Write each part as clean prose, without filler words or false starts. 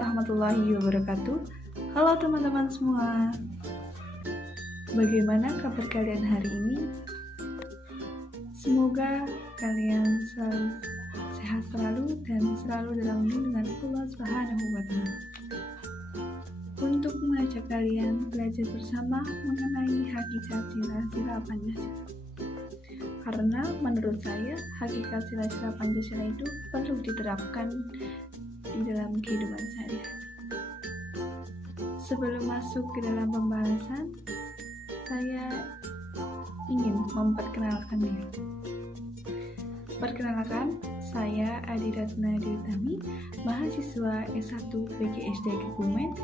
warahmatullahi wabarakatuh. Halo teman-teman semua. Bagaimana kabar kalian hari ini? Semoga kalian selalu sehat selalu dan selalu dalam lindungan Allah Subhanahu wa Ta'ala. Untuk mengajak kalian belajar bersama mengenai hakikat sila-sila Pancasila. Karena menurut saya hakikat sila-sila Pancasila itu perlu diterapkan di dalam kehidupan sehari-hari. Sebelum masuk ke dalam pembahasan, saya ingin memperkenalkan diri. Perkenalkan, saya Adi Ratna Diutami, mahasiswa S1 PGSD Kebumen,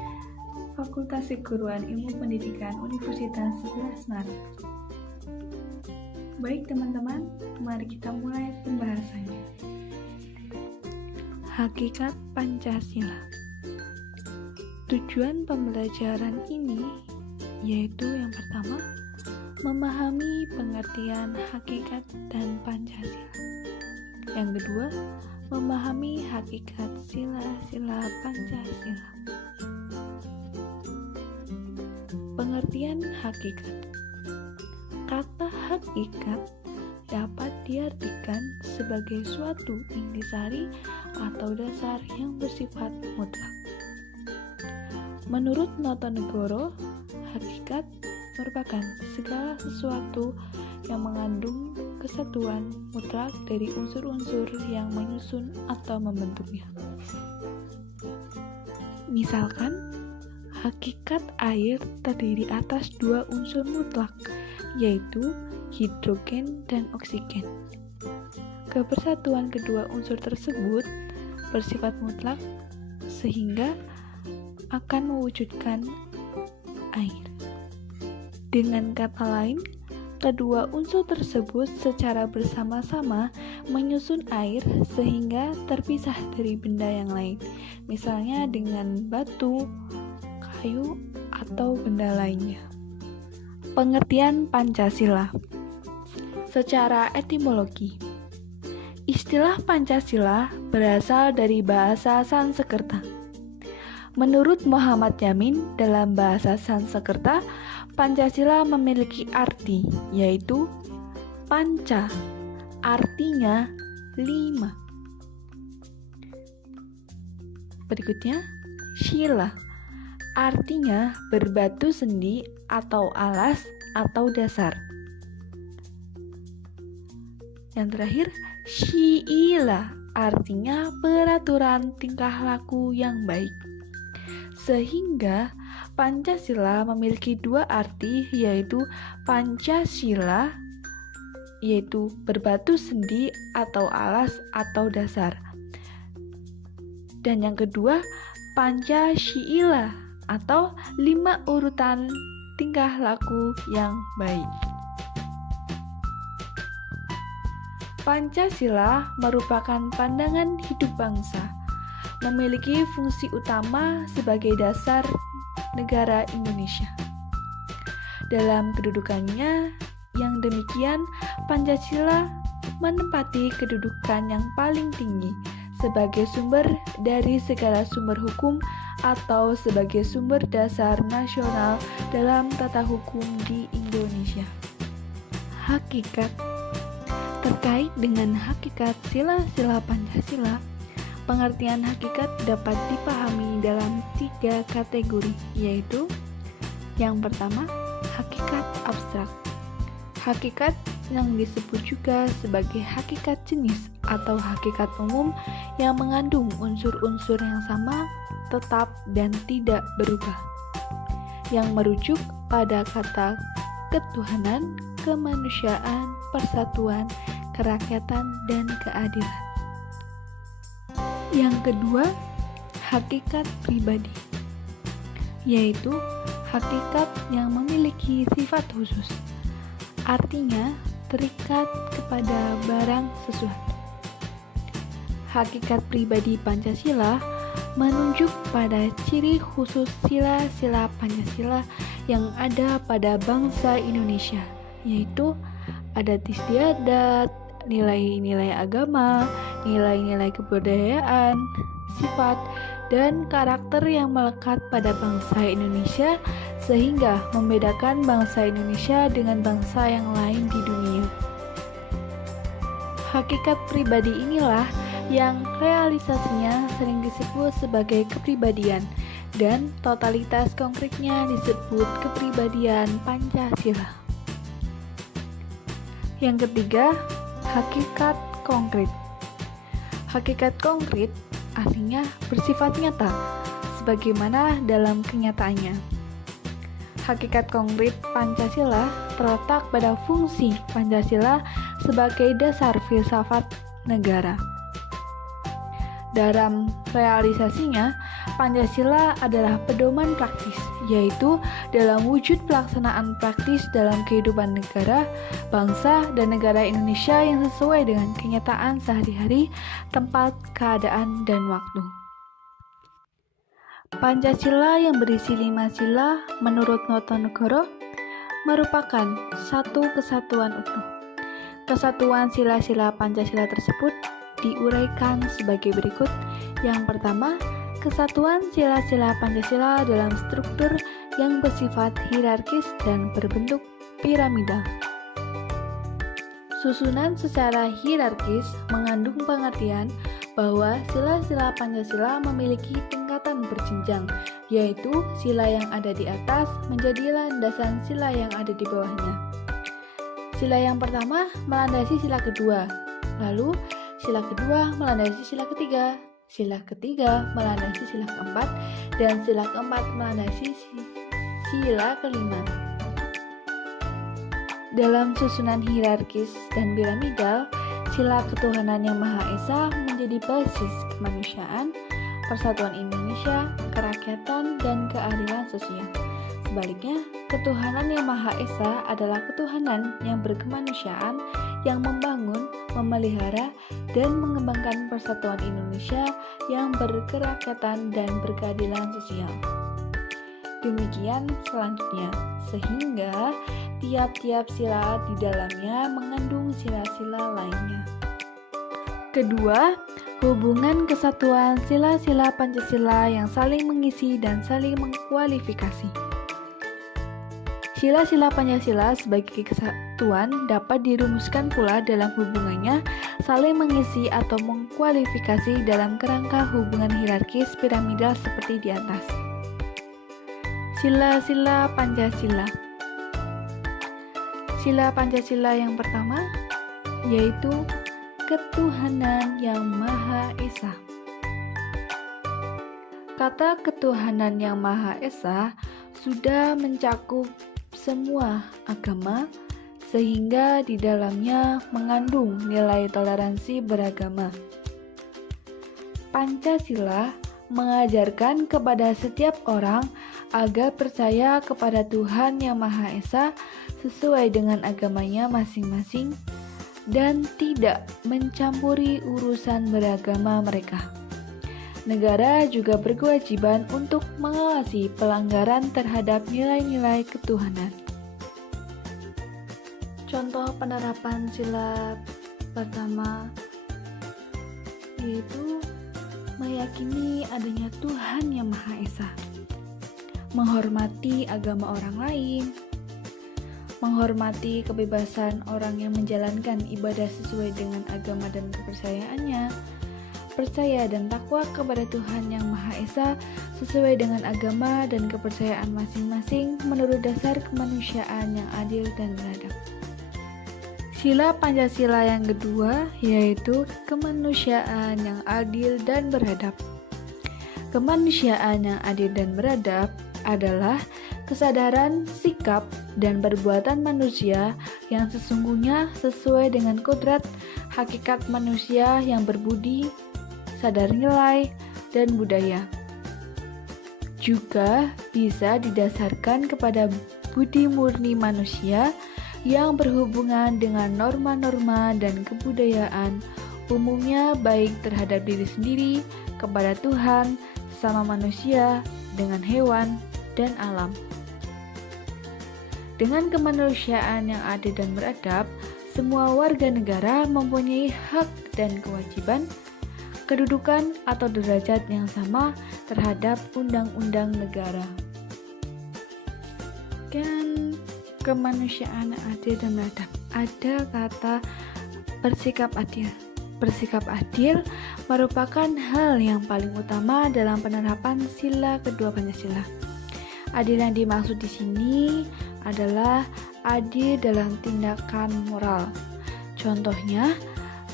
Fakultas Keguruan Ilmu Pendidikan Universitas 11 Maret. Baik teman-teman, mari kita mulai pembahasannya. Hakikat Pancasila. Tujuan pembelajaran ini yaitu yang pertama, memahami pengertian hakikat dan Pancasila. Yang kedua, memahami hakikat sila-sila Pancasila. Pengertian hakikat. Kata hakikat dapat diartikan sebagai suatu intisari atau dasar yang bersifat mutlak. Menurut Notonegoro, hakikat merupakan segala sesuatu yang mengandung kesatuan mutlak dari unsur-unsur yang menyusun atau membentuknya. Misalkan, hakikat air terdiri atas dua unsur mutlak, yaitu hidrogen dan oksigen. Kebersatuan kedua unsur tersebut bersifat mutlak sehingga akan mewujudkan air. Dengan kata lain, kedua unsur tersebut secara bersama-sama menyusun air sehingga terpisah dari benda yang lain, misalnya dengan batu, kayu, atau benda lainnya. Pengertian Pancasila. Secara etimologi, istilah Pancasila berasal dari bahasa Sanskerta. Menurut Muhammad Yamin, dalam bahasa Sanskerta, Pancasila memiliki arti, yaitu panca, artinya 5. Berikutnya, sila, artinya berbatu sendi atau alas atau dasar. Yang terakhir, syiila, artinya peraturan tingkah laku yang baik. Sehingga Pancasila memiliki dua arti, yaitu Pancasila, yaitu berbatu sendi atau alas atau dasar. Dan yang kedua, Pancasila atau 5 urutan tingkah laku yang baik. Pancasila merupakan pandangan hidup bangsa, memiliki fungsi utama sebagai dasar negara Indonesia. Dalam kedudukannya yang demikian, Pancasila menempati kedudukan yang paling tinggi sebagai sumber dari segala sumber hukum atau sebagai sumber dasar nasional dalam tata hukum di Indonesia. Hakikat. Terkait dengan hakikat sila-sila Pancasila, pengertian hakikat dapat dipahami dalam 3 kategori, yaitu yang pertama, hakikat abstrak. Hakikat yang disebut juga sebagai hakikat jenis atau hakikat umum yang mengandung unsur-unsur yang sama, tetap, dan tidak berubah, yang merujuk pada kata ketuhanan, kemanusiaan, persatuan, kerakyatan, dan keadilan. Yang kedua, hakikat pribadi, yaitu hakikat yang memiliki sifat khusus, artinya terikat kepada barang sesuatu. Hakikat pribadi Pancasila menunjuk pada ciri khusus sila-sila Pancasila yang ada pada bangsa Indonesia, yaitu adat istiadat, nilai-nilai agama, nilai-nilai kebudayaan, sifat, dan karakter yang melekat pada bangsa Indonesia sehingga membedakan bangsa Indonesia dengan bangsa yang lain di dunia. Hakikat pribadi inilah yang realisasinya sering disebut sebagai kepribadian dan totalitas konkretnya disebut kepribadian Pancasila. Yang ketiga, hakikat konkret. Hakikat konkret artinya bersifat nyata, sebagaimana dalam kenyataannya. Hakikat konkret Pancasila terletak pada fungsi Pancasila sebagai dasar filsafat negara. Dalam realisasinya, Pancasila adalah pedoman praktis, yaitu dalam wujud pelaksanaan praktis dalam kehidupan negara, bangsa, dan negara Indonesia yang sesuai dengan kenyataan sehari-hari, tempat, keadaan, dan waktu. Pancasila yang berisi 5 sila menurut Notonegoro merupakan satu kesatuan utuh. Kesatuan sila-sila Pancasila tersebut diuraikan sebagai berikut. Yang pertama, kesatuan sila-sila Pancasila dalam struktur yang bersifat hierarkis dan berbentuk piramidal. Susunan secara hierarkis mengandung pengertian bahwa sila-sila Pancasila memiliki tingkatan berjenjang, yaitu sila yang ada di atas menjadi landasan sila yang ada di bawahnya. Sila yang pertama melandasi sila kedua, lalu sila kedua melandasi sila ketiga, sila ketiga melandasi sila keempat, dan sila keempat melandasi sila kelima. Dalam susunan hierarkis dan piramidal, sila ketuhanan yang Maha Esa menjadi basis kemanusiaan, persatuan Indonesia, kerakyatan, dan keadilan sosial. Sebaliknya, ketuhanan yang Maha Esa adalah ketuhanan yang berkemanusiaan, yang membangun, memelihara, dan mengembangkan persatuan Indonesia yang berkerakyatan dan berkeadilan sosial. Demikian selanjutnya, sehingga tiap-tiap sila di dalamnya mengandung sila-sila lainnya. Kedua, hubungan kesatuan sila-sila Pancasila yang saling mengisi dan saling mengkualifikasi. Sila-sila Pancasila sebagai kesatuan dapat dirumuskan pula dalam hubungannya saling mengisi atau mengkualifikasi dalam kerangka hubungan hierarkis piramidal seperti di atas. Sila-sila Pancasila. Sila Pancasila yang pertama yaitu ketuhanan yang Maha Esa. Kata ketuhanan yang Maha Esa sudah mencakup semua agama sehingga di dalamnya mengandung nilai toleransi beragama. Pancasila mengajarkan kepada setiap orang agar percaya kepada Tuhan yang Maha Esa sesuai dengan agamanya masing-masing dan tidak mencampuri urusan beragama mereka. Negara juga berkewajiban untuk mengawasi pelanggaran terhadap nilai-nilai ketuhanan. Contoh penerapan sila pertama yaitu meyakini adanya Tuhan yang Maha Esa, menghormati agama orang lain, menghormati kebebasan orang yang menjalankan ibadah sesuai dengan agama dan kepercayaannya, percaya dan takwa kepada Tuhan yang Maha Esa sesuai dengan agama dan kepercayaan masing-masing menurut dasar kemanusiaan yang adil dan beradab. Sila Pancasila yang kedua yaitu kemanusiaan yang adil dan beradab. Kemanusiaan yang adil dan beradab adalah kesadaran, sikap, dan perbuatan manusia yang sesungguhnya sesuai dengan kodrat hakikat manusia yang berbudi, sadar nilai, dan budaya. Juga bisa didasarkan kepada budi murni manusia yang berhubungan dengan norma-norma dan kebudayaan, umumnya baik terhadap diri sendiri, kepada Tuhan, sesama manusia, dengan hewan, dan alam. Dengan kemanusiaan yang adil dan beradab, semua warga negara mempunyai hak dan kewajiban, kedudukan atau derajat yang sama terhadap undang-undang negara. Dan kemanusiaan adil dan beradab. Ada kata bersikap adil. Bersikap adil merupakan hal yang paling utama dalam penerapan sila kedua Pancasila. Adil yang dimaksud di sini adalah adil dalam tindakan moral. Contohnya,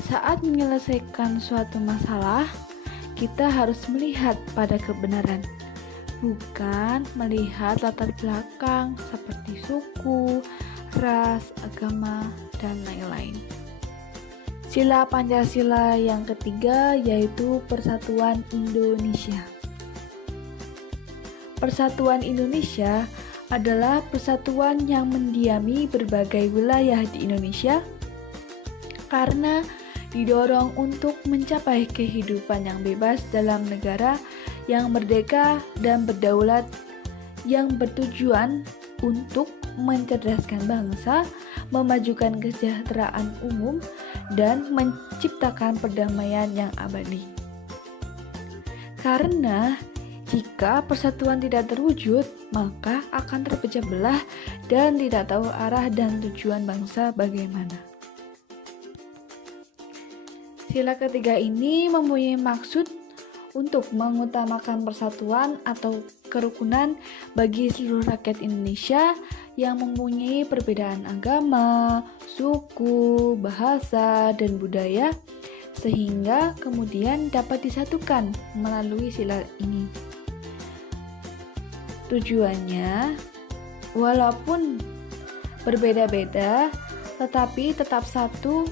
saat menyelesaikan suatu masalah, kita harus melihat pada kebenaran, bukan melihat latar belakang seperti suku, ras, agama, dan lain-lain. Sila Pancasila yang ketiga yaitu Persatuan Indonesia. Persatuan Indonesia adalah persatuan yang mendiami berbagai wilayah di Indonesia karena didorong untuk mencapai kehidupan yang bebas dalam negara yang merdeka dan berdaulat, yang bertujuan untuk mencerdaskan bangsa, memajukan kesejahteraan umum, dan menciptakan perdamaian yang abadi. Karena jika persatuan tidak terwujud, maka akan terpecah belah dan tidak tahu arah dan tujuan bangsa bagaimana. Sila ketiga ini mempunyai maksud untuk mengutamakan persatuan atau kerukunan bagi seluruh rakyat Indonesia yang mempunyai perbedaan agama, suku, bahasa, dan budaya, sehingga kemudian dapat disatukan melalui sila ini. Tujuannya, walaupun berbeda-beda, tetapi tetap satu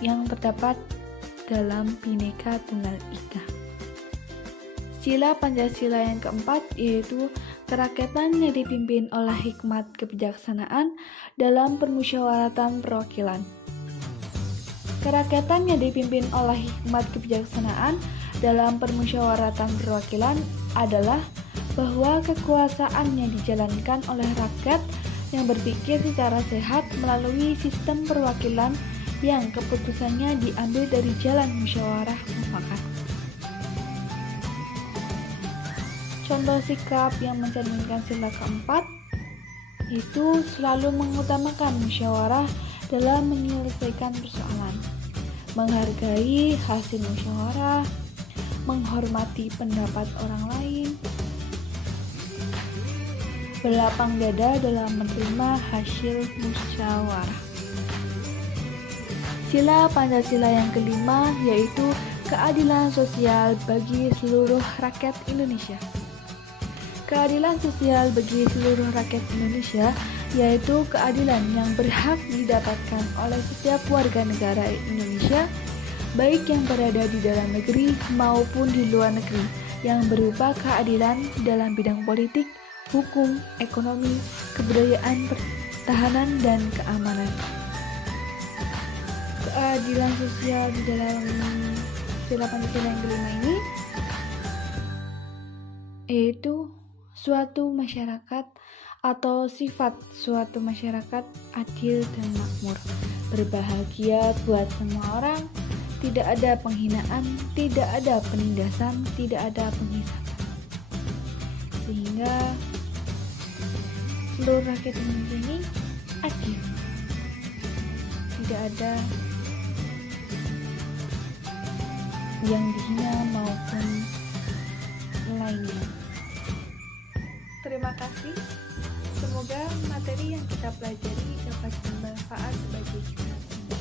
yang terdapat dalam Bhinneka Tunggal Ika. Sila Pancasila yang keempat yaitu kerakyatan yang dipimpin oleh hikmat kebijaksanaan dalam permusyawaratan perwakilan. Kerakyatan yang dipimpin oleh hikmat kebijaksanaan dalam permusyawaratan perwakilan adalah bahwa kekuasaan yang dijalankan oleh rakyat yang berpikir secara sehat melalui sistem perwakilan yang keputusannya diambil dari jalan musyawarah mufakat. Contoh sikap yang mencerminkan sila keempat itu selalu mengutamakan musyawarah dalam menyelesaikan persoalan, menghargai hasil musyawarah, menghormati pendapat orang lain, berlapang dada dalam menerima hasil musyawarah. Sila Pancasila yang kelima yaitu keadilan sosial bagi seluruh rakyat Indonesia. Keadilan sosial bagi seluruh rakyat Indonesia yaitu keadilan yang berhak didapatkan oleh setiap warga negara Indonesia, baik yang berada di dalam negeri maupun di luar negeri, yang berupa keadilan dalam bidang politik, hukum, ekonomi, kebudayaan, pertahanan, dan keamanan. Keadilan sosial di dalam sila Pancasila yang kelima ini yaitu suatu masyarakat atau sifat suatu masyarakat adil dan makmur, berbahagia buat semua orang, tidak ada penghinaan, tidak ada penindasan, tidak ada penghisapan, sehingga seluruh rakyat Indonesia ini adil, tidak ada yang dihina maupun lainnya. Terima kasih. Semoga materi yang kita pelajari dapat bermanfaat bagi kita semua.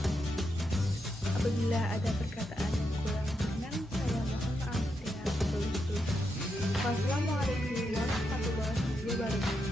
Apabila ada perkataan yang kurang berkenan, saya mohon maaf dengan tulus. Wassalamualaikum warahmatullahi wabarakatuh.